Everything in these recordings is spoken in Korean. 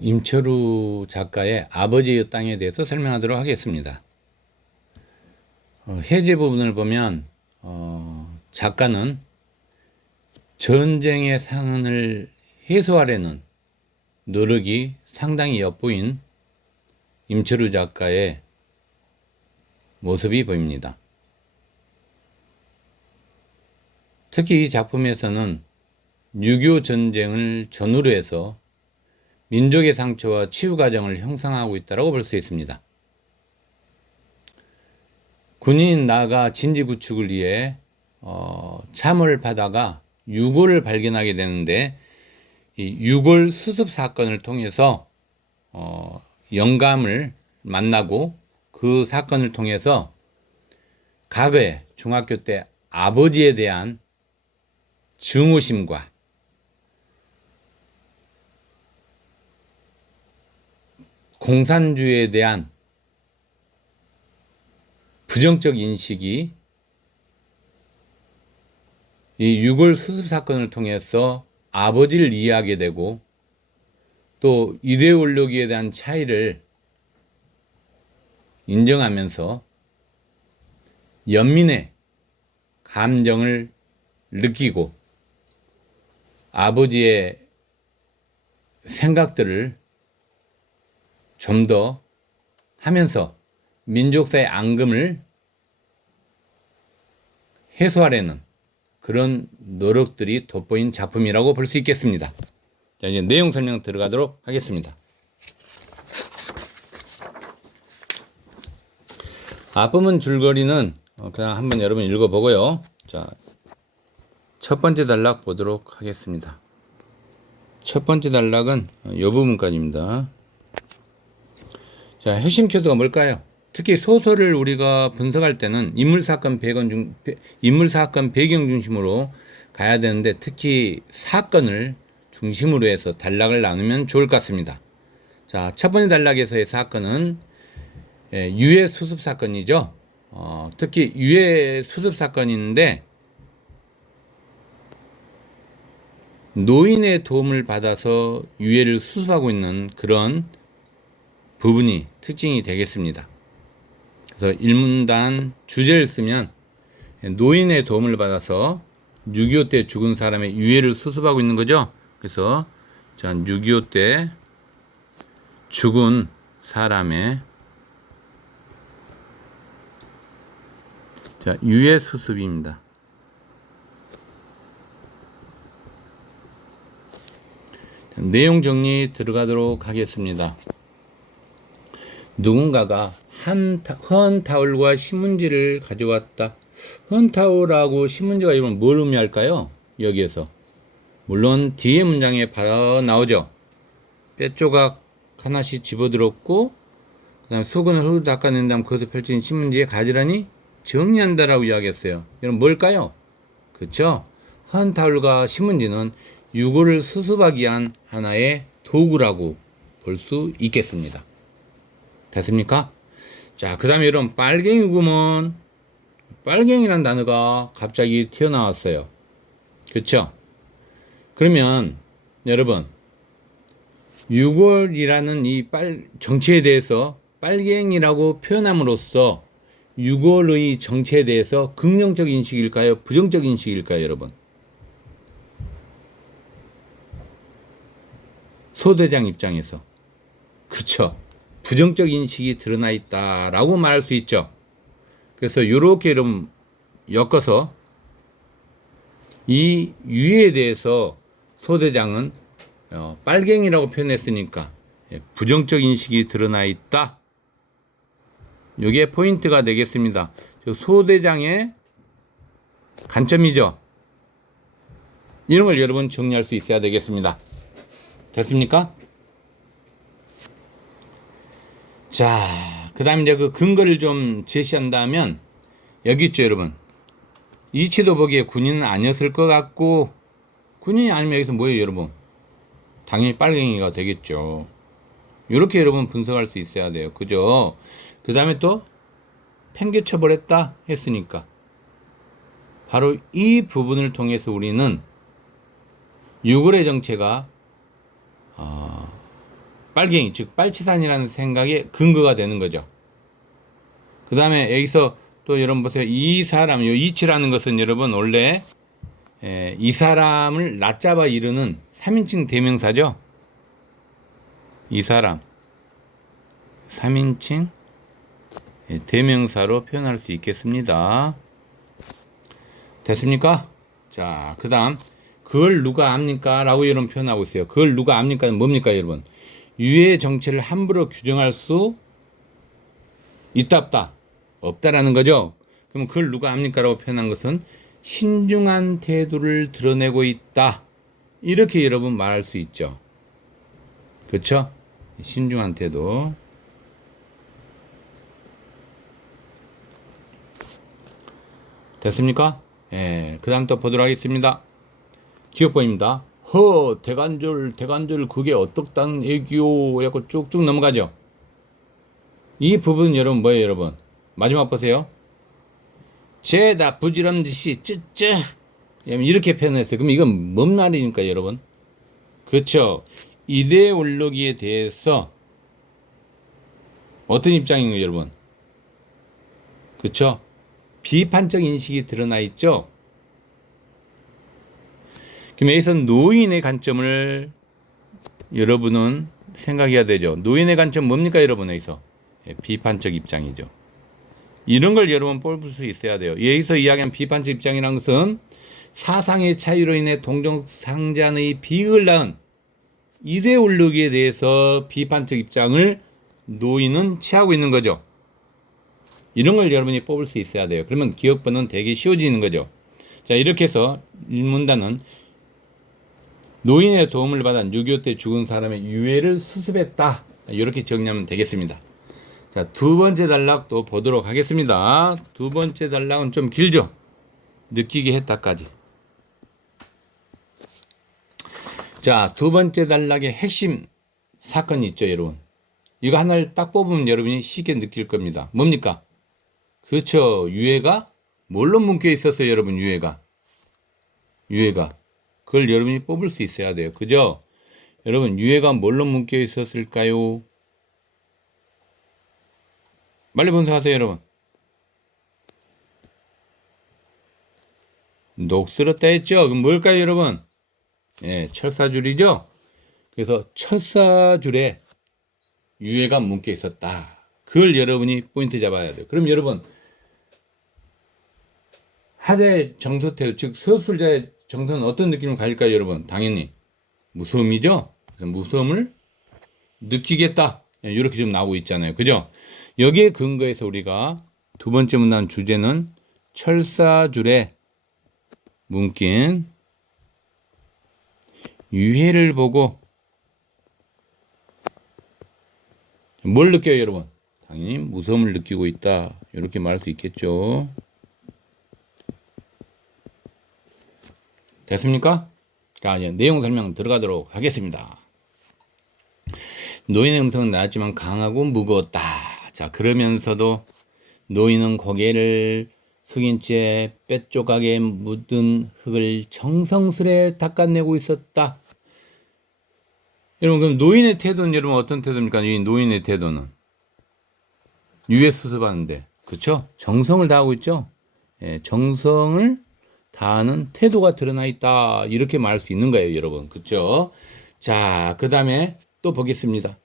임철우 작가의 아버지의 땅에 대해서 설명하도록 하겠습니다. 해제 부분을 보면 작가는 전쟁의 상흔을 해소하려는 노력이 상당히 엿보인 임철우 작가의 모습이 보입니다. 특히 이 작품에서는 6.25 전쟁을 전후로 해서 민족의 상처와 치유 과정을 형성하고 있다고 볼 수 있습니다. 군인 나가 진지 구축을 위해 참호를 파다가 유골을 발견하게 되는데, 이 유골 수습 사건을 통해서 영감을 만나고 그 사건을 통해서 과거에 중학교 때 아버지에 대한 증오심과 공산주의에 대한 부정적 인식이 이 유골 수습 사건을 통해서 아버지를 이해하게 되고, 또 이데올로기에 대한 차이를 인정하면서 연민의 감정을 느끼고 아버지의 생각들을 좀 더 하면서 민족사의 앙금을 해소하려는 그런 노력들이 돋보인 작품이라고 볼 수 있겠습니다. 자, 이제 내용 설명 들어가도록 하겠습니다. 앞부분 줄거리는 그냥 한번 여러분 읽어보고요. 자, 첫 번째 단락 보도록 하겠습니다. 첫 번째 단락은 이 부분까지입니다. 자, 핵심 키워드가 뭘까요? 특히 소설을 우리가 분석할 때는 인물사건 배경 중심으로 가야 되는데, 특히 사건을 중심으로 해서 단락을 나누면 좋을 것 같습니다. 자, 첫 번째 단락에서의 사건은 유해 수습 사건이죠. 특히 유해 수습 사건인데, 노인의 도움을 받아서 유해를 수습하고 있는 그런 부분이 특징이 되겠습니다. 그래서 일문단 주제를 쓰면 노인의 도움을 받아서 6.25 때 죽은 사람의 유해를 수습하고 있는 거죠. 그래서 자, 6.25 때 죽은 사람의 자, 유해 수습입니다. 자, 내용 정리 들어가도록 하겠습니다. 누군가가 헌 타올과 신문지를 가져왔다. 헌 타올하고 신문지가 이런 뭘 의미할까요? 여기에서 물론 뒤에 문장에 바로 나오죠. 뼈조각 하나씩 집어들었고, 그 다음에 수건을 흙으로 닦아낸 다음 그것을 펼친 신문지에 가지런히 정리한다라고 이야기했어요. 이건 뭘까요? 그렇죠? 헌 타올과 신문지는 유골을 수습하기 위한 하나의 도구라고 볼 수 있겠습니다. 됐습니까? 자, 그 다음에 여러분, 빨갱이 구문. 빨갱이라는 단어가 갑자기 튀어나왔어요. 그렇죠? 그러면 여러분, 유골이라는 이 정체에 대해서 빨갱이라고 표현함으로써 유골의 정체에 대해서 긍정적 인식일까요? 부정적 인식일까요, 여러분? 소대장 입장에서. 그쵸? 부정적 인식이 드러나 있다라고 말할 수 있죠. 그래서 이렇게 여러분 엮어서 이 유해에 대해서 소대장은 빨갱이라고 표현했으니까 부정적 인식이 드러나 있다. 이게 포인트가 되겠습니다. 소대장의 관점이죠. 이런 걸 여러분 정리할 수 있어야 되겠습니다. 됐습니까? 자, 그 다음에 이제 그 근거를 좀 제시한다면, 여기 있죠, 여러분. 이치도 보기에 군인은 아니었을 것 같고, 군인이 아니면 여기서 뭐예요, 여러분? 당연히 빨갱이가 되겠죠. 이렇게 여러분 분석할 수 있어야 돼요. 그죠? 그 다음에 또, 팽개쳐버렸다 했으니까. 바로 이 부분을 통해서 우리는 유골의 정체가 빨갱이, 즉 빨치산이라는 생각의 근거가 되는 거죠. 그 다음에 여기서 또 여러분 보세요. 이 사람, 요 이치라는 것은 여러분 원래 이 사람을 낮잡아 이르는 3인칭 대명사죠. 이 사람 3인칭 대명사로 표현할 수 있겠습니다. 됐습니까? 자, 그 다음 그걸 누가 압니까? 라고 여러분 표현하고 있어요. 그걸 누가 압니까? 뭡니까 여러분? 유해 정체를 함부로 규정할 수 있다 없다? 없다라는 거죠. 그럼 그걸 누가 압니까? 라고 표현한 것은 신중한 태도를 드러내고 있다. 이렇게 여러분 말할 수 있죠. 그렇죠? 신중한 태도. 됐습니까? 예, 그 다음 또 보도록 하겠습니다. 기억법입니다. 대간절 그게 어떻단 애기요 해갖고 쭉쭉 넘어가죠. 이 부분 여러분 뭐예요 여러분? 마지막 보세요. 죄다 부지런 듯이 쯔쯔 이렇게 표현했어요. 그럼 이건 뭔 말입니까 여러분? 그렇죠. 이데올로기에 대해서 어떤 입장인 거예요 여러분? 그렇죠. 비판적 인식이 드러나 있죠. 그럼 여기서 노인의 관점을 여러분은 생각해야 되죠. 노인의 관점 뭡니까 여러분? 여기서 비판적 입장이죠. 이런 걸 여러분 뽑을 수 있어야 돼요. 여기서 이야기한 비판적 입장이라는 것은 사상의 차이로 인해 동정상잔의 비극을 낳은 이데올로기에 대해서 비판적 입장을 노인은 취하고 있는 거죠. 이런 걸 여러분이 뽑을 수 있어야 돼요. 그러면 기억번호는 되게 쉬워지는 거죠. 자, 이렇게 해서 일문단은 노인의 도움을 받아 6.25 때 죽은 사람의 유해를 수습했다. 이렇게 정리하면 되겠습니다. 자, 두 번째 단락 또 보도록 하겠습니다. 두 번째 단락은 좀 길죠? 느끼게 했다까지. 자, 두 번째 단락의 핵심 사건이 있죠, 여러분. 이거 하나를 딱 뽑으면 여러분이 쉽게 느낄 겁니다. 뭡니까? 그렇죠. 유해가 뭘로 묶여 있었어요, 여러분, 유해가. 그걸 여러분이 뽑을 수 있어야 돼요. 그죠? 여러분, 유해가 뭘로 묶여 있었을까요? 빨리 분석하세요, 여러분. 녹슬었다 했죠? 그럼 뭘까요, 여러분? 예, 철사줄이죠? 그래서 철사줄에 유해가 묶여 있었다. 그걸 여러분이 포인트 잡아야 돼요. 그럼 여러분, 하자의 정서태도, 즉 서술자의 정서는 어떤 느낌을 가질까요, 여러분? 당연히 무서움이죠? 무서움을 느끼겠다. 이렇게 좀 나오고 있잖아요. 그죠? 여기에 근거해서 우리가 두 번째 문단 주제는 철사줄에 묶인 유해를 보고 뭘 느껴요, 여러분? 당연히 무서움을 느끼고 있다. 이렇게 말할 수 있겠죠. 됐습니까? 자, 이제 내용 설명 들어가도록 하겠습니다. 노인의 음성은 낮았지만 강하고 무거웠다. 자, 그러면서도 노인은 고개를 숙인 채 뼈조각에 묻은 흙을 정성스레 닦아내고 있었다. 여러분, 그럼 노인의 태도는 여러분 어떤 태도입니까? 이 노인의 태도는 유해 수습하는데, 그렇죠? 정성을 다하고 있죠. 예, 정성을 다하는 태도가 드러나 있다. 이렇게 말할 수 있는 거예요, 여러분. 그렇죠? 자, 그 다음에 또 보겠습니다.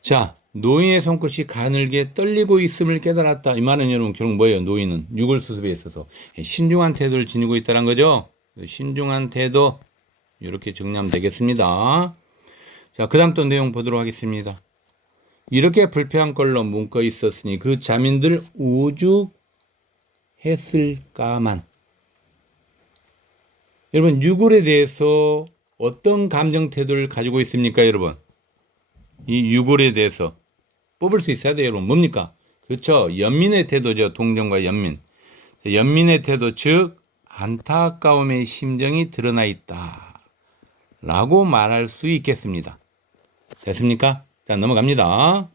자, 노인의 손끝이 가늘게 떨리고 있음을 깨달았다. 이 말은 여러분 결국 뭐예요? 노인은 유골 수습에 있어서 신중한 태도를 지니고 있다는 거죠. 신중한 태도 이렇게 정리하면 되겠습니다. 자, 그 다음 또 내용 보도록 하겠습니다. 이렇게 불쾌한 걸로 묶어 있었으니 그 자민들 오죽했을까만. 여러분, 유골에 대해서 어떤 감정 태도를 가지고 있습니까, 여러분? 이 유골에 대해서 뽑을 수 있어야 돼요, 여러분. 뭡니까? 그렇죠. 연민의 태도죠. 동정과 연민. 연민의 태도, 즉 안타까움의 심정이 드러나 있다. 라고 말할 수 있겠습니다. 됐습니까? 자, 넘어갑니다.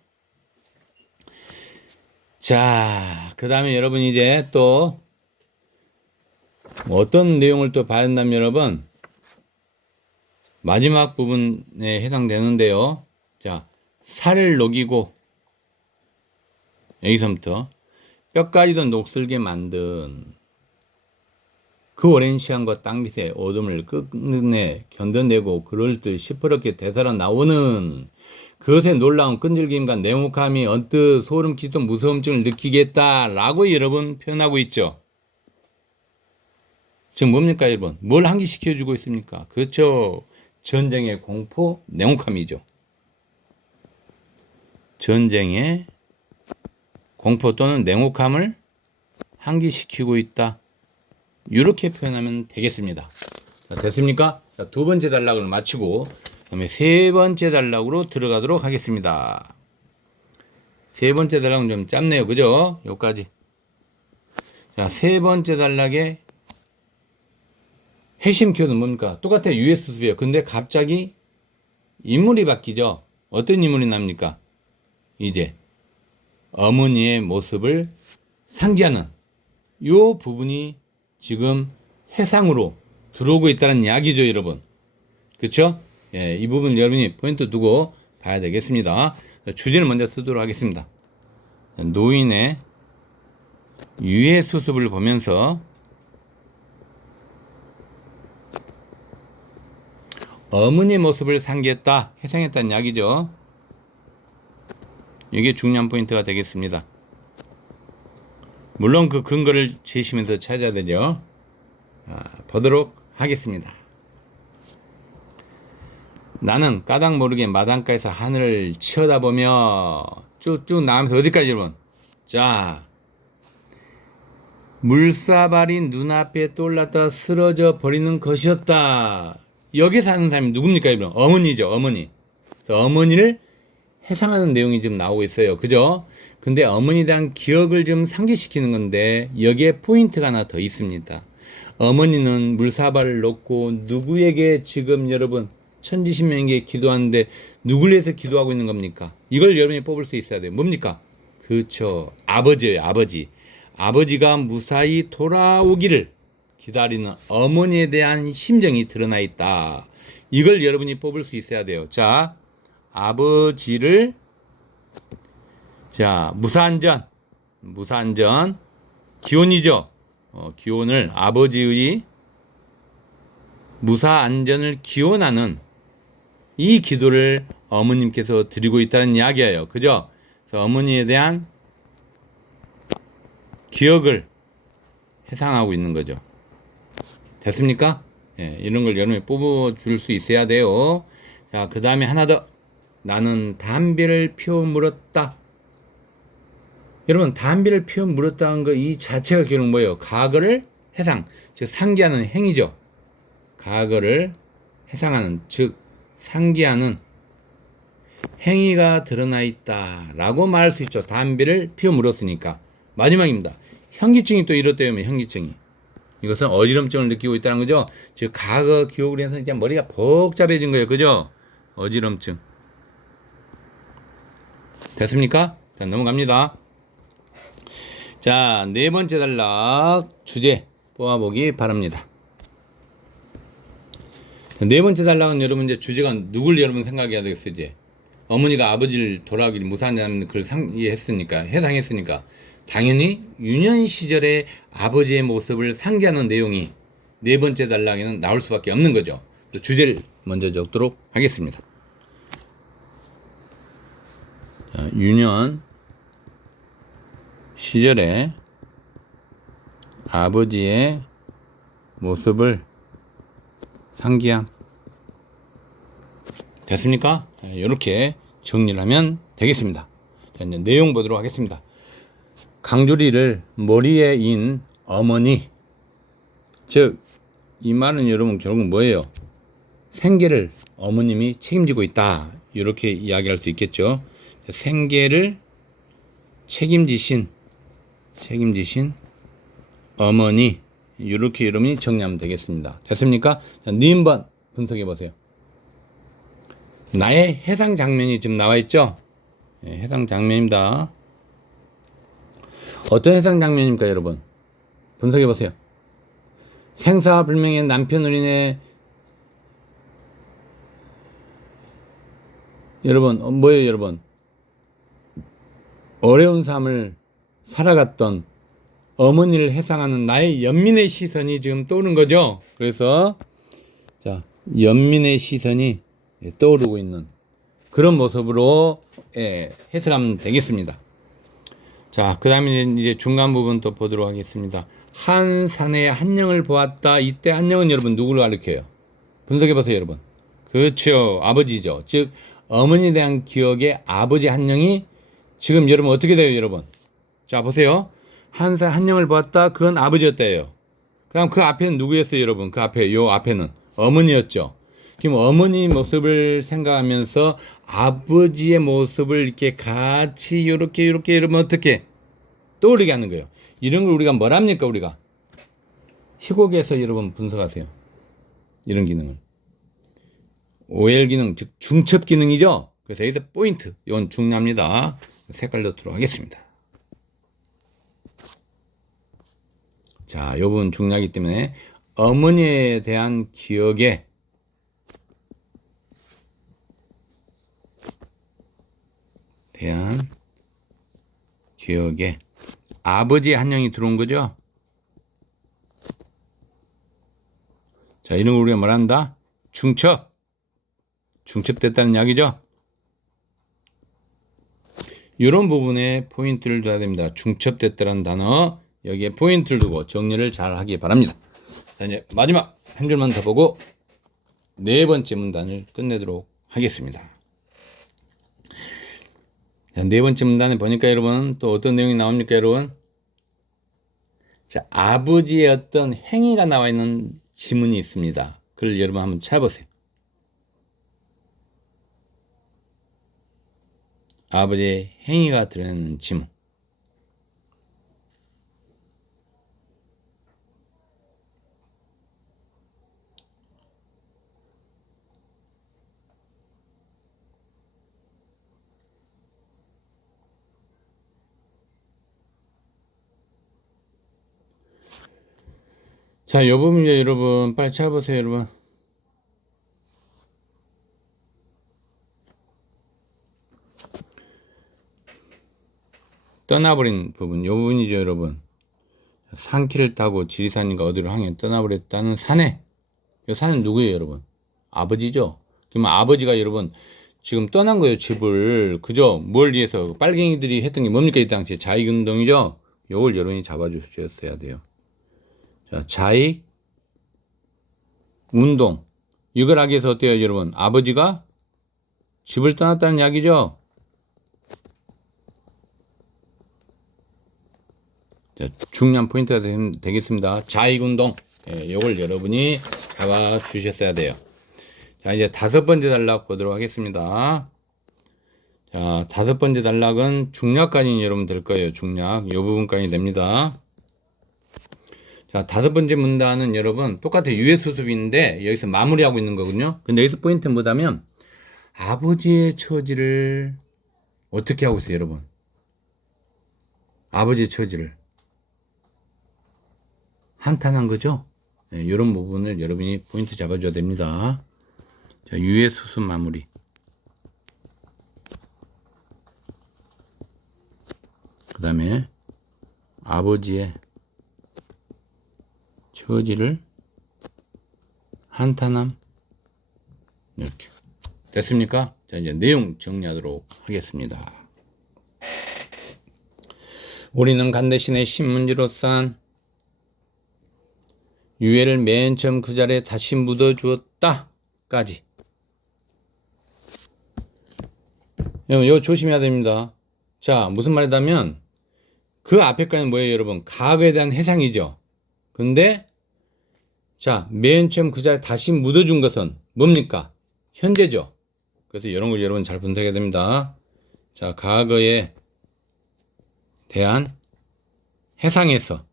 자, 그 다음에 여러분 이제 또 어떤 내용을 또 봐야 한다면 여러분, 마지막 부분에 해당되는데요. 자, 살을 녹이고 여기서부터 뼈까지도 녹슬게 만든 그 오랜 시간과 땅빛의 어둠을 끝내 견뎌내고 그럴 듯 시퍼렇게 되살아 나오는 그것의 놀라운 끈질김과 냉혹함이 언뜻 소름 끼치던 무서움증을 느끼겠다라고 여러분 표현하고 있죠. 지금 뭡니까 여러분? 뭘 상기시켜주고 있습니까? 그렇죠. 전쟁의 공포, 냉혹함이죠. 전쟁의 공포 또는 냉혹함을 상기시키고 있다. 이렇게 표현하면 되겠습니다. 자, 됐습니까? 자, 두 번째 단락을 마치고 그다음에 세 번째 단락으로 들어가도록 하겠습니다. 세 번째 단락은 좀 짧네요. 그죠? 여기까지. 자, 세 번째 단락의 핵심 키워드는 뭡니까? 똑같아요. US 수비예요. 근데 갑자기 인물이 바뀌죠. 어떤 인물이 납니까? 이제 어머니의 모습을 상기하는 요 부분이 지금 해상으로 들어오고 있다는 이야기죠, 여러분. 그쵸? 예, 이 부분 여러분이 포인트 두고 봐야 되겠습니다. 주제를 먼저 쓰도록 하겠습니다. 노인의 유해 수습을 보면서 어머니 모습을 상기했다, 해상했다는 이야기죠. 이게 중요한 포인트가 되겠습니다. 물론 그 근거를 제시면서 찾아야 되죠. 보도록 하겠습니다. 나는 까닭 모르게 마당가에서 하늘을 쳐다보며 쭉쭉 나가면서 어디까지 여러분? 자, 물사발이 눈앞에 떠올랐다 쓰러져 버리는 것이었다. 여기 사는 사람이 누굽니까 여러분? 어머니죠. 어머니. 어머니를 해상하는 내용이 지금 나오고 있어요. 그죠? 근데 어머니에 대한 기억을 좀 상기시키는 건데 여기에 포인트가 하나 더 있습니다. 어머니는 물사발을 놓고 누구에게 지금 여러분 천지신명에게 기도하는데 누굴 위해서 기도하고 있는 겁니까? 이걸 여러분이 뽑을 수 있어야 돼요. 뭡니까? 그렇죠. 아버지예요. 아버지. 아버지가 무사히 돌아오기를 기다리는 어머니에 대한 심정이 드러나 있다. 이걸 여러분이 뽑을 수 있어야 돼요. 자, 아버지를 자, 무사안전 기원이죠. 기원을 아버지의 무사안전을 기원하는 이 기도를 어머님께서 드리고 있다는 이야기예요. 그죠? 그래서 어머니에 대한 기억을 해상하고 있는 거죠. 됐습니까? 예, 이런 걸 여러분이 뽑아줄 수 있어야 돼요. 자, 그 다음에 하나 더. 나는 담배를 피워 물었다. 여러분, 담배를 피워 물었다는 거 이 자체가 결국 뭐예요? 과거를 해상, 즉 상기하는 행위죠. 과거를 해상하는, 즉 상기하는 행위가 드러나 있다라고 말할 수 있죠. 담배를 피워 물었으니까. 마지막입니다. 현기증이 또 이렇대요. 현기증이. 이것은 어지럼증을 느끼고 있다는 거죠. 즉 과거 기억을 해서 이제 머리가 복잡해진 거예요. 그죠? 어지럼증. 됐습니까? 자, 넘어갑니다. 자, 네 번째 단락 주제 뽑아보기 바랍니다. 네 번째 단락은 여러분 이제 주제가 누굴 여러분 생각해야 되겠어요. 이제 어머니가 아버지를 돌아오기를 무사하냐는 그걸 상기했으니까, 해당했으니까 당연히 유년 시절의 아버지의 모습을 상기하는 내용이 네 번째 단락에는 나올 수밖에 없는 거죠. 주제를 먼저 적도록 하겠습니다. 자, 유년 시절에 아버지의 모습을 상기함. 됐습니까? 이렇게 정리를 하면 되겠습니다. 자, 이제 내용 보도록 하겠습니다. 강조리를 머리에 인 어머니. 즉, 이 말은 여러분 결국 뭐예요? 생계를 어머님이 책임지고 있다. 이렇게 이야기할 수 있겠죠. 생계를 책임지신 어머니. 이렇게 여러분이 정리하면 되겠습니다. 됐습니까? 자, 니은번 분석해 보세요. 나의 해상 장면이 지금 나와 있죠? 네, 해상 장면입니다. 어떤 해상 장면입니까, 여러분? 분석해 보세요. 생사불명의 남편으로 인해 여러분, 뭐예요, 여러분? 어려운 삶을 살아갔던 어머니를 회상하는 나의 연민의 시선이 지금 떠오른 거죠. 그래서 자, 연민의 시선이 떠오르고 있는 그런 모습으로 해석하면 되겠습니다. 자, 그 다음에 이제 중간 부분 또 보도록 하겠습니다. 한 산에 한령을 보았다. 이때 한령은 여러분 누구를 가리켜요? 분석해 보세요, 여러분. 그렇죠. 아버지죠. 즉 어머니에 대한 기억에 아버지 한령이 지금 여러분 어떻게 돼요, 여러분? 자, 보세요. 한 산 한령을 보았다. 그건 아버지였대요. 그럼 그 앞에는 누구였어요, 여러분? 그 앞에 요 앞에는 어머니였죠. 지금 어머니 모습을 생각하면서 아버지의 모습을 이렇게 같이 요렇게 여러분 어떻게 떠올리게 하는 거예요. 이런 걸 우리가 뭐랍니까, 우리가? 희곡에서 여러분 분석하세요. 이런 기능을. OL 기능, 즉 중첩 기능이죠. 그래서 여기서 포인트, 이건 중요합니다. 색깔 넣도록 하겠습니다. 자, 이 부분 중요하기 때문에 어머니에 대한 기억에 아버지의 한령이 들어온 거죠. 자, 이런 걸 우리가 뭐란다? 중첩됐다는 이야기죠. 이런 부분에 포인트를 둬야 됩니다. 중첩됐다는 단어, 여기에 포인트를 두고 정리를 잘 하기 바랍니다. 자, 이제 마지막 한 줄만 더 보고 네 번째 문단을 끝내도록 하겠습니다. 자, 네 번째 문단에 보니까 여러분 또 어떤 내용이 나옵니까, 여러분? 자, 아버지의 어떤 행위가 나와 있는 지문이 있습니다. 그걸 여러분 한번 찾아보세요. 아버지의 행위가 들어있는 지문. 자, 요 부분 이제 여러분 빨리 찾아보세요, 여러분. 떠나버린 부분, 요 부분이죠, 여러분. 산길을 타고 지리산인가 어디로 향해 떠나버렸다는 사내. 이 산은 누구예요, 여러분? 아버지죠. 그러면 아버지가 여러분 지금 떠난 거예요, 집을. 그죠? 뭘 위해서? 빨갱이들이 했던 게 뭡니까, 이 당시에? 자익운동이죠? 요걸 여러분이 잡아주셨어야 돼요. 자, 자익운동. 이걸 하기 위해서 어때요, 여러분? 아버지가 집을 떠났다는 이야기죠? 자, 중요한 포인트가 되겠습니다. 자익운동. 이걸 여러분이 잡아주셨어야 돼요. 자, 이제 다섯 번째 단락 보도록 하겠습니다. 자, 다섯 번째 단락은 중략까지 여러분 될 거예요. 중략. 이 부분까지 됩니다. 자, 다섯 번째 문단은 여러분 똑같아요. 유해수습인데 여기서 마무리하고 있는 거거든요. 근데 여기서 포인트는 뭐냐면 아버지의 처지를 어떻게 하고 있어요, 여러분? 아버지의 처지를 한탄한 거죠? 네, 이런 부분을 여러분이 포인트 잡아줘야 됩니다. 자, 유해수습 마무리. 그 다음에 아버지의 처지를 한탄함. 이렇게 됐습니까? 자, 이제 내용 정리하도록 하겠습니다. 우리는 간대신의 신문지로 싼 유해를 맨 처음 그 자리에 다시 묻어주었다 까지. 이거 조심해야 됩니다. 자, 무슨 말이냐면 그 앞에까지는 뭐예요, 여러분? 과거에 대한 해상이죠. 근데 자, 맨 처음 그 자리에 다시 묻어준 것은 뭡니까? 현재죠. 그래서 이런 걸 여러분 잘 분석해야 됩니다. 자, 과거에 대한 해상에서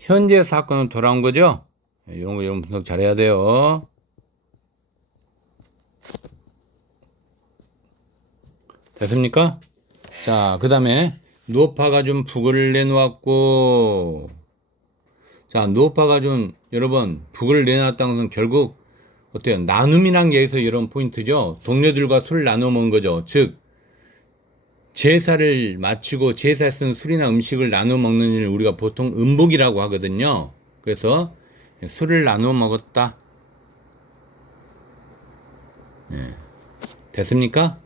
현재 사건으로 돌아온 거죠. 이런 거 여러분 분석 잘해야 돼요. 됐습니까? 자, 그 다음에 노파가 좀 북을 내놓았고, 자, 노파가 좀 여러분 북을 내놨다는 것은 결국 어때요? 나눔이란 게 여기서 이런 포인트죠. 동료들과 술을 나눠 먹은 거죠. 즉 제사를 마치고 제사에 쓴 술이나 음식을 나눠 먹는 일을 우리가 보통 음복이라고 하거든요. 그래서 술을 나눠 먹었다. 됐습니까?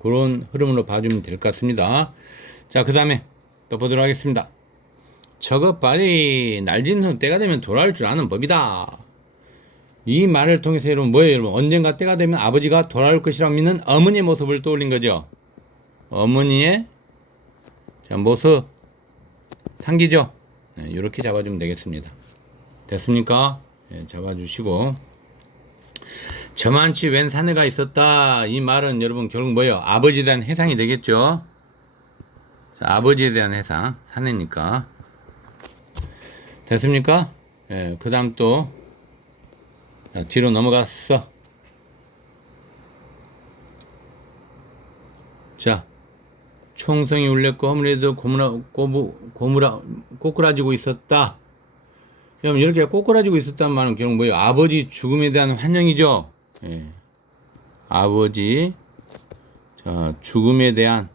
그런 흐름으로 봐주면 될 것 같습니다. 자, 그 다음에 또 보도록 하겠습니다. 저것 빨리 날짐승 때가 되면 돌아올 줄 아는 법이다. 이 말을 통해서 여러분 뭐예요? 여러분 언젠가 때가 되면 아버지가 돌아올 것이라고 믿는 어머니의 모습을 떠올린 거죠. 어머니의 모습 상기죠. 이렇게 잡아주면 되겠습니다. 됐습니까? 잡아주시고 저만치 웬 사내가 있었다. 이 말은 여러분 결국 뭐예요? 아버지에 대한 해상이 되겠죠. 자, 아버지에 대한 해상 사내니까 됐습니까? 그 다음 또 뒤로 넘어갔어. 자, 총성이 울렸고 허물에도 꼬꾸라지고 있었다. 그럼 이렇게 꼬꾸라지고 있었다는 말은 결국 뭐예요? 아버지 죽음에 대한 환영이죠. 아버지 죽음에 대한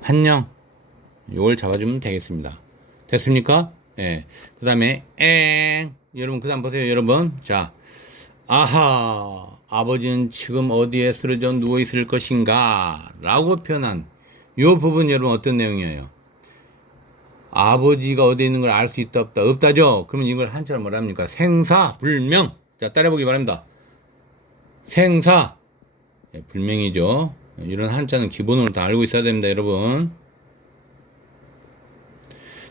환영. 이걸 잡아주면 되겠습니다. 됐습니까? 그 다음에 여러분 그 다음 보세요. 여러분 자, 아하 아버지는 지금 어디에 쓰러져 누워 있을 것인가 라고 표현한 이 부분 여러분 어떤 내용이에요? 아버지가 어디에 있는 걸 알 수 있다 없다? 없다죠? 그러면 이걸 한자로 뭐라 합니까? 생사불명. 자, 따라해보기 바랍니다. 생사 불명이죠. 이런 한자는 기본으로 다 알고 있어야 됩니다, 여러분.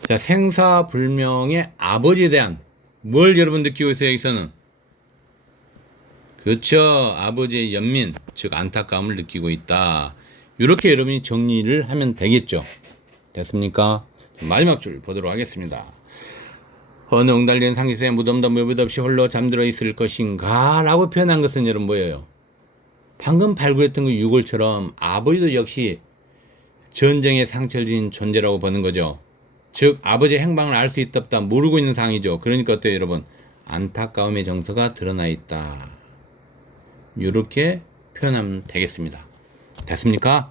자, 생사불명의 아버지에 대한 뭘 여러분 느끼고 있어요, 여기서는? 그렇죠. 아버지의 연민, 즉 안타까움을 느끼고 있다. 이렇게 여러분이 정리를 하면 되겠죠. 됐습니까? 마지막 줄 보도록 하겠습니다. 어느 옹달리는 상기소에 무덤도 묘비도 없이 홀로 잠들어 있을 것인가 라고 표현한 것은 여러분 뭐예요? 방금 발굴했던 그 유골처럼 아버지도 역시 전쟁에 상처를 진 존재라고 보는 거죠. 즉 아버지의 행방을 알 수 있다 없다 모르고 있는 상황이죠. 그러니까 어때요 여러분? 안타까움의 정서가 드러나 있다. 이렇게 표현하면 되겠습니다. 됐습니까?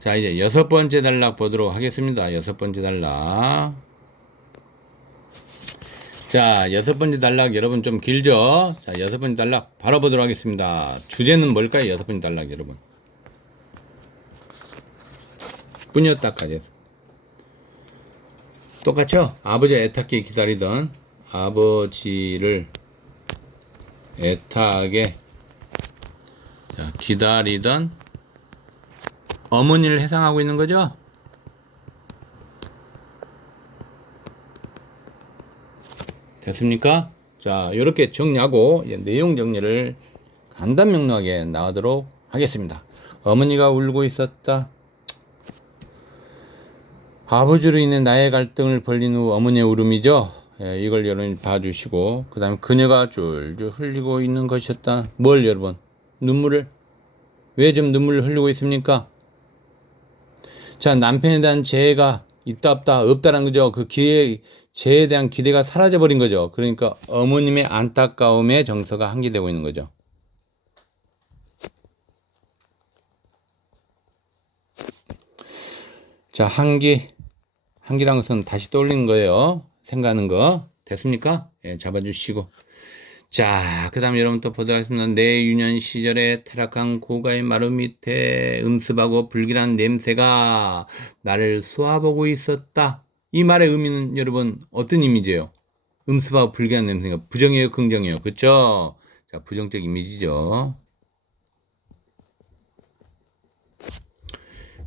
자, 이제 6번째 단락 보도록 하겠습니다. 6번째 단락. 자, 6번째 단락 여러분 좀 길죠? 자, 6번째 단락 바로 보도록 하겠습니다. 주제는 뭘까요? 6번째 단락 여러분. 뿐이었다까지 해서. 똑같죠? 아버지가 애타게 기다리던 아버지를 애타게 기다리던 어머니를 해상하고 있는 거죠? 됐습니까? 자, 이렇게 정리하고 내용 정리를 간단명료하게 나오도록 하겠습니다. 어머니가 울고 있었다. 아버지로 인해 나의 갈등을 벌린 후 어머니의 울음이죠. 이걸 여러분 봐주시고 그 다음에 그녀가 줄줄 흘리고 있는 것이었다. 뭘 여러분? 눈물을? 왜 좀 눈물을 흘리고 있습니까? 자, 남편에 대한 재해가 있다 없다 없다라는 거죠. 그 재해에 대한 기대가 사라져버린 거죠. 그러니까 어머님의 안타까움의 정서가 한기되고 있는 거죠. 자, 한기란 것은 다시 떠올리는 거예요. 생각하는 거. 됐습니까? 잡아주시고. 자, 그 다음 여러분 또 보도록 하겠습니다. 내 유년 시절에 타락한 고가의 마루 밑에 음습하고 불길한 냄새가 나를 쏘아보고 있었다. 이 말의 의미는 여러분 어떤 이미지예요? 음습하고 불길한 냄새가 부정이에요, 긍정이에요? 그쵸? 자, 부정적 이미지죠.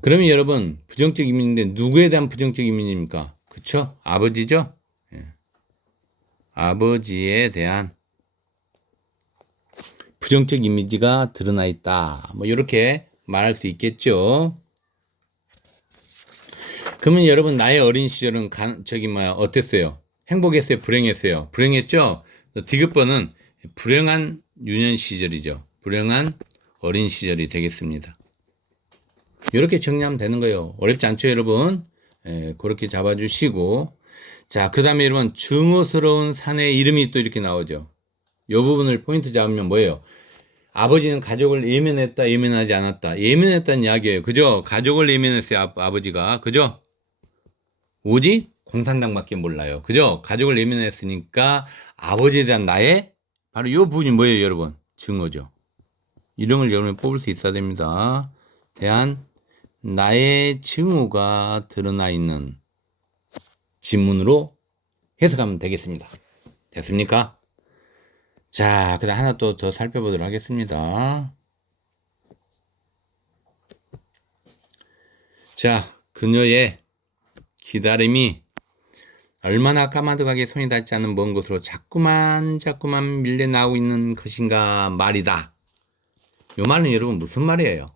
그러면 여러분 부정적 이미지인데 누구에 대한 부정적 이미지입니까? 그쵸? 아버지죠? 아버지에 대한 부정적 이미지가 드러나 있다. 뭐 이렇게 말할 수 있겠죠. 그러면 여러분 나의 어린 시절은 어땠어요? 행복했어요? 불행했어요? 불행했죠? 디귿번은 불행한 유년 시절이죠. 불행한 어린 시절이 되겠습니다. 이렇게 정리하면 되는 거예요. 어렵지 않죠, 여러분? 그렇게 잡아주시고 자, 그 다음에 여러분 증오스러운 사내의 이름이 또 이렇게 나오죠. 요 부분을 포인트 잡으면 뭐예요? 아버지는 가족을 예면했다, 예면하지 않았다. 예면했다는 이야기예요. 그죠? 가족을 예면했어요, 아버지가. 그죠? 오직 공산당밖에 몰라요. 그죠? 가족을 예면했으니까 아버지에 대한 나의 바로 요 부분이 뭐예요, 여러분? 증오죠. 이름을 여러분이 뽑을 수 있어야 됩니다. 대한 나의 증오가 드러나 있는 지문으로 해석하면 되겠습니다. 됐습니까? 자, 그다음 하나 또 더 살펴보도록 하겠습니다. 자, 그녀의 기다림이 얼마나 까마득하게 손이 닿지 않는 먼 곳으로 자꾸만 밀려나오고 있는 것인가 말이다. 요 말은 여러분 무슨 말이에요?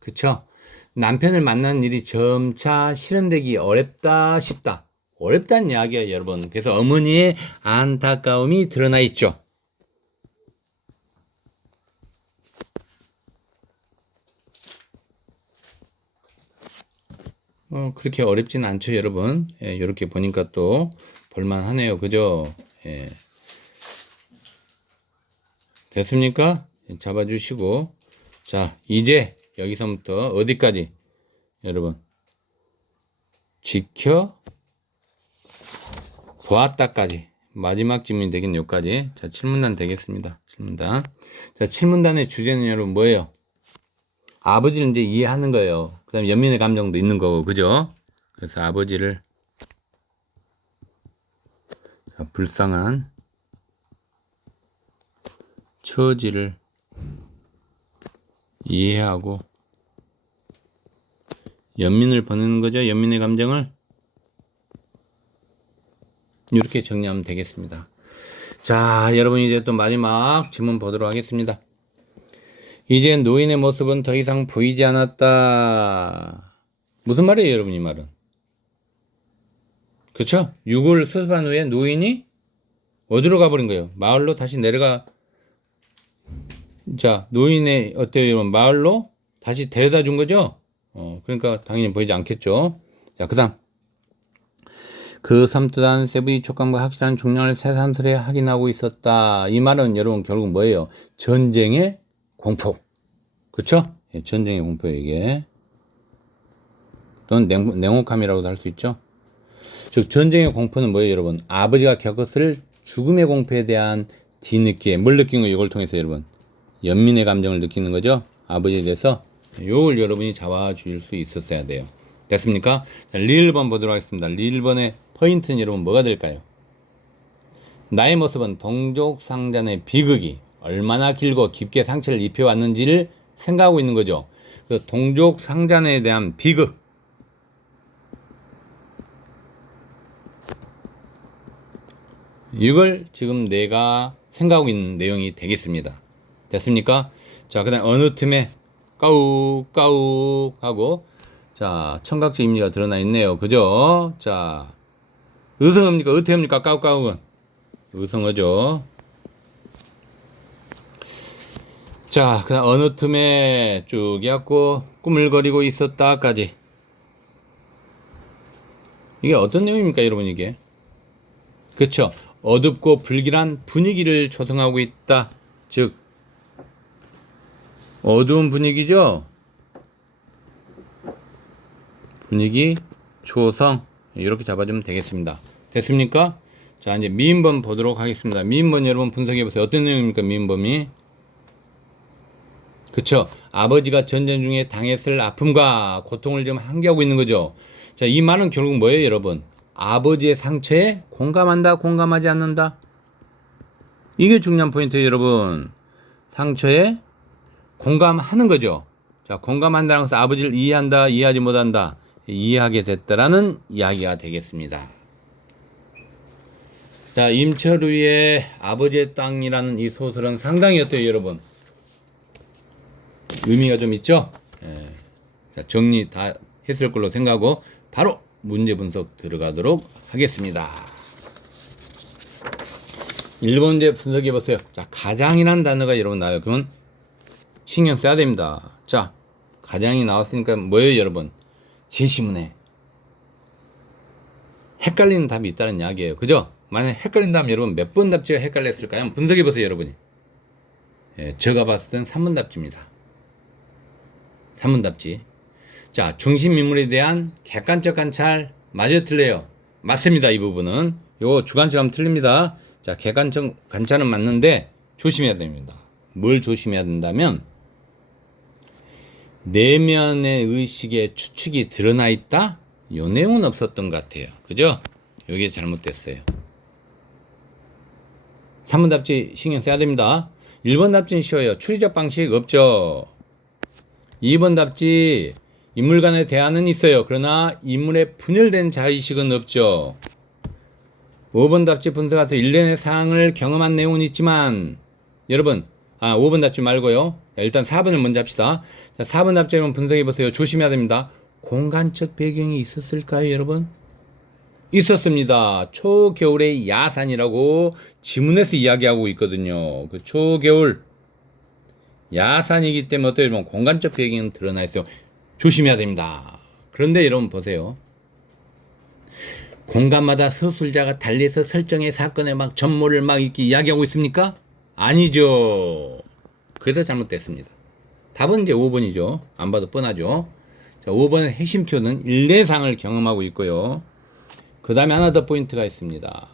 그쵸? 남편을 만나는 일이 점차 실현되기 어렵다 싶다. 어렵다는 이야기예요, 여러분. 그래서 어머니의 안타까움이 드러나 있죠. 그렇게 어렵진 않죠, 여러분. 예, 이렇게 보니까 또 볼만하네요. 그죠? 예. 됐습니까? 잡아주시고. 자, 이제 여기서부터 어디까지? 여러분. 지켜 보았다까지. 마지막 질문이 되긴 여기까지. 자, 7문단 되겠습니다. 7문단. 자, 7문단의 주제는 여러분 뭐예요? 아버지를 이제 이해하는 거예요. 그 다음에 연민의 감정도 있는 거고, 그죠? 그래서 아버지를, 자, 불쌍한 처지를 이해하고, 연민을 보내는 거죠. 연민의 감정을. 이렇게 정리하면 되겠습니다. 자, 여러분 이제 또 마지막 질문 보도록 하겠습니다. 이제 노인의 모습은 더 이상 보이지 않았다. 무슨 말이에요, 여러분, 이 말은? 그쵸? 육을 수습한 후에 노인이 어디로 가버린 거예요? 마을로 다시 내려가. 자, 노인의, 어때요, 여러분? 마을로 다시 데려다 준 거죠? 그러니까 당연히 보이지 않겠죠? 자, 그 다음. 그 섬뜩한 세부의 촉감과 확실한 중량을 새삼스레 확인하고 있었다. 이 말은 여러분 결국 뭐예요? 전쟁의 공포. 그쵸? 예, 전쟁의 공포예요, 이게. 또는 냉혹함이라고도 할 수 있죠. 즉, 전쟁의 공포는 뭐예요, 여러분? 아버지가 겪었을 죽음의 공포에 대한 뒤늦게, 뭘 느낀 거예요, 이걸 통해서 여러분? 연민의 감정을 느끼는 거죠? 아버지에 대해서. 이걸 여러분이 잡아줄 수 있었어야 돼요. 됐습니까? 자, 리을번 보도록 하겠습니다. 리을번의 포인트는 여러분 뭐가 될까요? 나의 모습은 동족상잔의 비극이 얼마나 길고 깊게 상처를 입혀왔는지를 생각하고 있는 거죠. 그 동족상잔에 대한 비극. 이걸 지금 내가 생각하고 있는 내용이 되겠습니다. 됐습니까? 자, 그 다음 어느 틈에 까욱까욱 하고, 자, 청각적 임리가 드러나 있네요. 그죠? 자, 의성어입니까? 의태어입니까? 까욱까욱은 의성어죠. 자, 그 다음 어느 틈에 쭉 해갖고 꾸물거리고 있었다까지. 이게 어떤 내용입니까, 여러분? 이게 그쵸? 어둡고 불길한 분위기를 조성하고 있다. 즉 어두운 분위기죠. 분위기 조성, 이렇게 잡아주면 되겠습니다. 됐습니까? 자, 이제 미인범 보도록 하겠습니다. 미인범 여러분 분석해보세요. 어떤 내용입니까, 미인범이? 그쵸? 아버지가 전쟁 중에 당했을 아픔과 고통을 좀 함께하고 있는 거죠. 자, 이 말은 결국 뭐예요, 여러분? 아버지의 상처에 공감한다, 공감하지 않는다? 이게 중요한 포인트예요, 여러분. 상처에 공감하는 거죠. 자, 공감한다는 것은 아버지를 이해한다, 이해하지 못한다, 이해하게 됐다라는 이야기가 되겠습니다. 자, 임철우의 아버지의 땅이라는 이 소설은 상당히 어때요, 여러분? 의미가 좀 있죠? 예. 자, 정리 다 했을 걸로 생각하고 바로 문제 분석 들어가도록 하겠습니다. 1번제 분석해 보세요. 자, 가장이라는 단어가 여러분 나와요. 그러면 신경 써야 됩니다. 자, 가장이 나왔으니까 뭐예요, 여러분? 제시문에 헷갈리는 답이 있다는 이야기예요. 그죠? 만약 헷갈린다면 여러분 몇 번 답지가 헷갈렸을까요? 한번 분석해 보세요, 여러분이. 예, 제가 봤을 땐 3번 답지입니다. 3번 답지. 자, 중심 인물에 대한 객관적 관찰 맞아요, 틀려요? 맞습니다. 이 부분은 요 주관점은 틀립니다. 자, 객관적 관찰은 맞는데 조심해야 됩니다. 뭘 조심해야 된다면 내면의 의식의 추측이 드러나 있다? 요 내용은 없었던 것 같아요. 그죠? 요게 잘못됐어요. 3번 답지 신경 써야 됩니다. 1번 답지는 쉬워요. 추리적 방식 없죠. 2번 답지 인물 간의 대화는 있어요. 그러나 인물의 분열된 자의식은 없죠. 5번 답지 분석해서 일련의 사항을 경험한 내용은 있지만 여러분 5번 답지 말고요. 일단 4번을 먼저 합시다. 자, 4번 답지 여러분 분석해 보세요. 조심해야 됩니다. 공간적 배경이 있었을까요, 여러분? 있었습니다. 초겨울의 야산이라고 지문에서 이야기하고 있거든요. 그 초겨울 야산이기 때문에 어떻게 보면 공간적 배경은 드러나 있어요. 조심해야 됩니다. 그런데 여러분 보세요. 공간마다 서술자가 달리해서 설정의 사건에 막 전모를 막 이렇게 이야기하고 있습니까? 아니죠. 그래서 잘못됐습니다. 답은 이제 5번이죠. 안 봐도 뻔하죠. 자, 5번의 핵심 키워드는 일례상을 경험하고 있고요. 그 다음에 하나 더 포인트가 있습니다.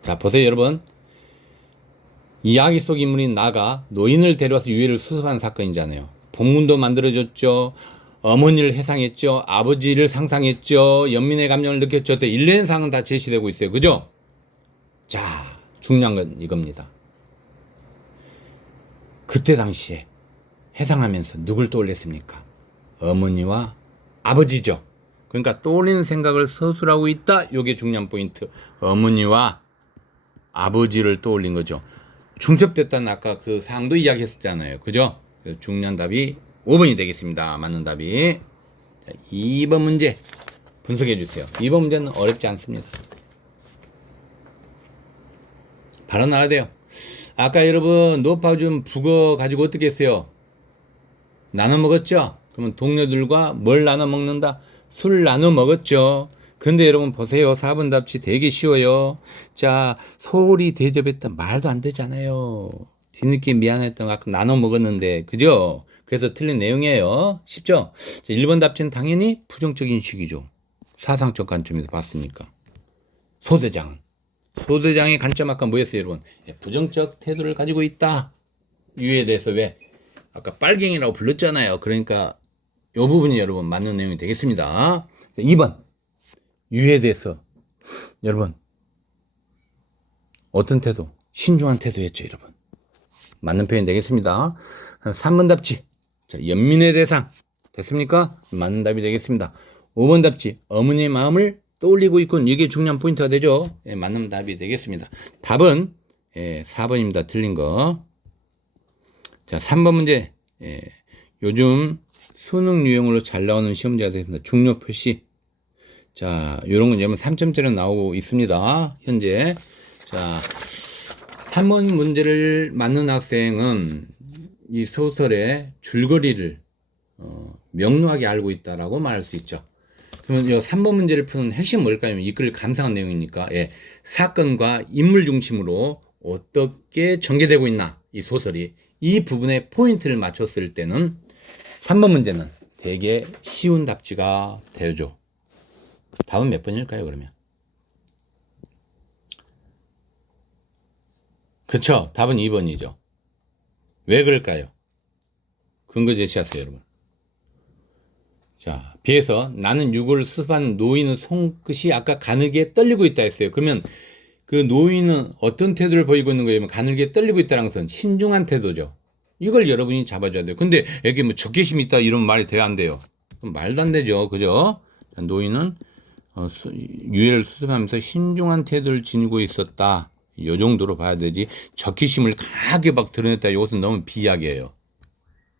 자, 보세요, 여러분. 이야기 속 인물인 나가 노인을 데려와서 유해를 수습하는 사건이잖아요. 본문도 만들어졌죠. 어머니를 회상했죠. 아버지를 상상했죠. 연민의 감정을 느꼈죠. 일련상은 다 제시되고 있어요. 그죠? 자, 중요한 건 이겁니다. 그때 당시에 회상하면서 누굴 떠올렸습니까? 어머니와 아버지죠. 그러니까 떠올리는 생각을 서술하고 있다. 요게 중요한 포인트. 어머니와 아버지를 떠올린 거죠. 중첩됐다는 아까 그 사항도 이야기했었잖아요. 그죠? 그래서 중요한 답이 5번이 되겠습니다. 맞는 답이. 자, 2번 문제 분석해 주세요. 2번 문제는 어렵지 않습니다. 바로 나와야 돼요. 아까 여러분 노파준 북어 가지고 어떻게 했어요? 나눠 먹었죠? 그러면 동료들과 뭘 나눠 먹는다? 술 나눠 먹었죠. 그런데 여러분 보세요. 4번 답지 되게 쉬워요. 자, 소홀히 대접했다 말도 안 되잖아요. 뒤늦게 미안했던 거 아까 나눠 먹었는데 그죠? 그래서 틀린 내용이에요. 쉽죠? 자, 1번 답지는 당연히 부정적인 식이죠. 사상적 관점에서 봤으니까. 소대장의 관점 아까 뭐였어요, 여러분? 부정적 태도를 가지고 있다. 유에 대해서 왜? 아까 빨갱이라고 불렀잖아요. 그러니까 이 부분이 여러분 맞는 내용이 되겠습니다. 2번 유에 대해서 여러분 어떤 태도? 신중한 태도였죠, 여러분. 맞는 표현이 되겠습니다. 3번 답지. 자, 연민의 대상 됐습니까? 맞는 답이 되겠습니다. 5번 답지. 어머니의 마음을 떠올리고 있군. 이게 중요한 포인트가 되죠. 예, 맞는 답이 되겠습니다. 답은 4번입니다. 틀린 거. 자, 3번 문제. 요즘 수능 유형으로 잘 나오는 시험지가 되겠습니다. 중요 표시. 자, 요런 건 여러분 3점짜리 나오고 있습니다. 현재. 자, 3번 문제를 맞는 학생은 이 소설의 줄거리를 명료하게 알고 있다라고 말할 수 있죠. 그러면 이 3번 문제를 푸는 핵심 뭘까요? 이 글을 감상한 내용이니까 사건과 인물 중심으로 어떻게 전개되고 있나 이 소설이 이 부분에 포인트를 맞췄을 때는 3번 문제는 되게 쉬운 답지가 되죠. 답은 몇 번일까요, 그러면? 그쵸? 답은 2번이죠. 왜 그럴까요? 근거 제시하세요, 여러분. 자, 비해서 나는 유골을 수습한 노인의 손끝이 아까 가늘게 떨리고 있다 했어요. 그러면 그 노인은 어떤 태도를 보이고 있는 거예요? 가늘게 떨리고 있다는 것은 신중한 태도죠. 이걸 여러분이 잡아줘야 돼요. 근데 여기 뭐 적개심이 있다 이런 말이 돼야 안 돼요. 말도 안 되죠. 그죠? 노인은 유해를 수습하면서 신중한 태도를 지니고 있었다. 이 정도로 봐야 되지. 적개심을 강하게 막 드러냈다. 이것은 너무 비약이에요.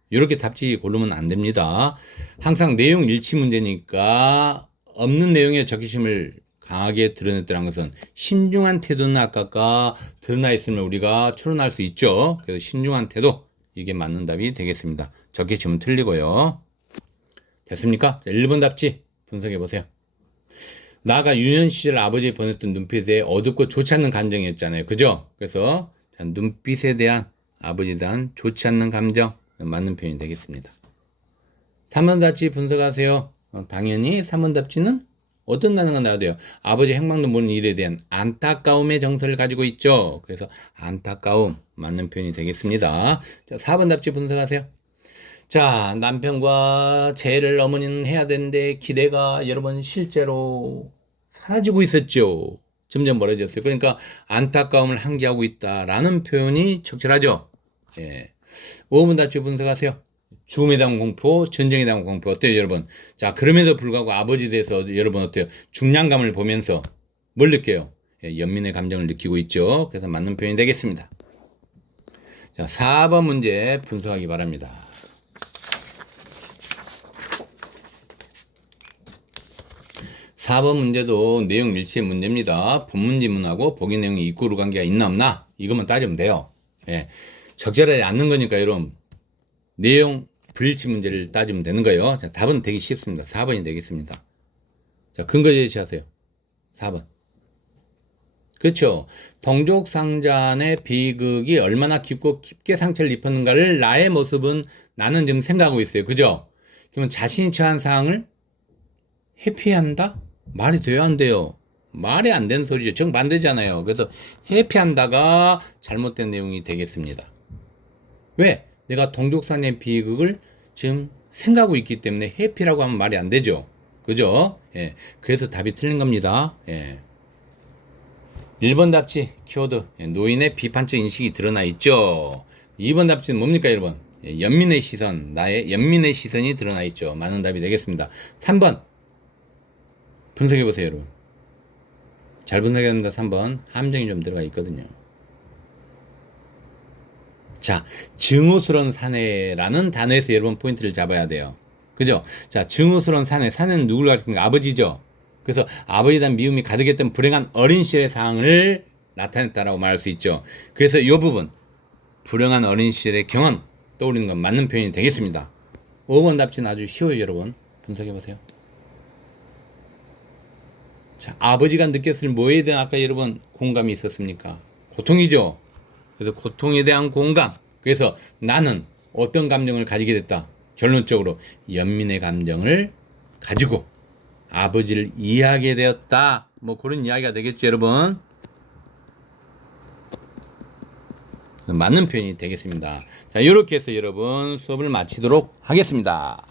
이렇게 답지 고르면 안 됩니다. 항상 내용 일치 문제니까 없는 내용에 적개심을 강하게 드러냈다는 것은 신중한 태도는 아까 드러나 있으면 우리가 추론할 수 있죠. 그래서 신중한 태도 이게 맞는 답이 되겠습니다. 적개심은 틀리고요. 됐습니까? 자, 1번 답지 분석해 보세요. 나가 유년 시절 아버지 보냈던 눈빛에 대해 어둡고 좋지 않는 감정이었잖아요. 그죠? 그래서 눈빛에 대한 아버지에 대한 좋지 않는 감정 맞는 표현이 되겠습니다. 3번 답지 분석하세요. 당연히 3번 답지는 어떤 단어가 나와야 돼요? 아버지 행방도 모르는 일에 대한 안타까움의 정서를 가지고 있죠. 그래서 안타까움 맞는 표현이 되겠습니다. 자, 4번 답지 분석하세요. 자, 남편과 재회를 어머니는 해야 되는데 기대가 여러분 실제로 사라지고 있었죠. 점점 멀어졌어요. 그러니까 안타까움을 한기하고 있다라는 표현이 적절하죠. 예. 5번 답지 분석하세요. 죽음에 대한 공포, 전쟁에 대한 공포 어때요, 여러분? 자, 그럼에도 불구하고 아버지에 대해서 여러분 어때요? 중량감을 보면서 뭘 느껴요? 예, 연민의 감정을 느끼고 있죠. 그래서 맞는 표현이 되겠습니다. 자, 4번 문제 분석하기 바랍니다. 4번 문제도 내용 일치의 문제입니다. 본문 지문하고 보기 내용이 이꼬르 관계가 있나 없나? 이것만 따지면 돼요. 예. 적절하지 않는 거니까 여러분 내용 불일치 문제를 따지면 되는 거예요. 자, 답은 되게 쉽습니다. 4번이 되겠습니다. 자, 근거 제시하세요. 4번. 그렇죠. 동족상잔의 비극이 얼마나 깊고 깊게 상처를 입혔는가를 나의 모습은 나는 지금 생각하고 있어요. 그죠? 그러면 자신이 처한 상황을 회피한다? 말이 돼요, 안 돼요? 말이 안 되는 소리죠. 정반대잖아요. 그래서 회피한다가 잘못된 내용이 되겠습니다. 왜? 내가 동족상의 비극을 지금 생각하고 있기 때문에 회피라고 하면 말이 안 되죠. 그죠? 예. 그래서 답이 틀린 겁니다. 예. 1번 답지, 키워드. 예. 노인의 비판적 인식이 드러나 있죠. 2번 답지는 뭡니까, 여러분? 예. 연민의 시선, 나의 연민의 시선이 드러나 있죠. 많은 답이 되겠습니다. 3번. 분석해보세요, 여러분. 잘 분석해야 합니다. 3번. 함정이 좀 들어가 있거든요. 자, 증오스러운 사내라는 단어에서 여러분 포인트를 잡아야 돼요. 그죠? 자, 증오스러운 사내. 사내는 누굴 가리킵니까? 아버지죠. 그래서 아버지에 대한 미움이 가득했던 불행한 어린 시절의 상황을 나타냈다라고 말할 수 있죠. 그래서 이 부분, 불행한 어린 시절의 경험 떠올리는 건 맞는 표현이 되겠습니다. 5번 답지는 아주 쉬워요, 여러분. 분석해보세요. 자, 아버지가 느꼈을 뭐에 대한 아까 여러분 공감이 있었습니까? 고통이죠. 그래서 고통에 대한 공감. 그래서 나는 어떤 감정을 가지게 됐다. 결론적으로 연민의 감정을 가지고 아버지를 이해하게 되었다. 뭐 그런 이야기가 되겠죠, 여러분. 맞는 표현이 되겠습니다. 자, 이렇게 해서 여러분 수업을 마치도록 하겠습니다.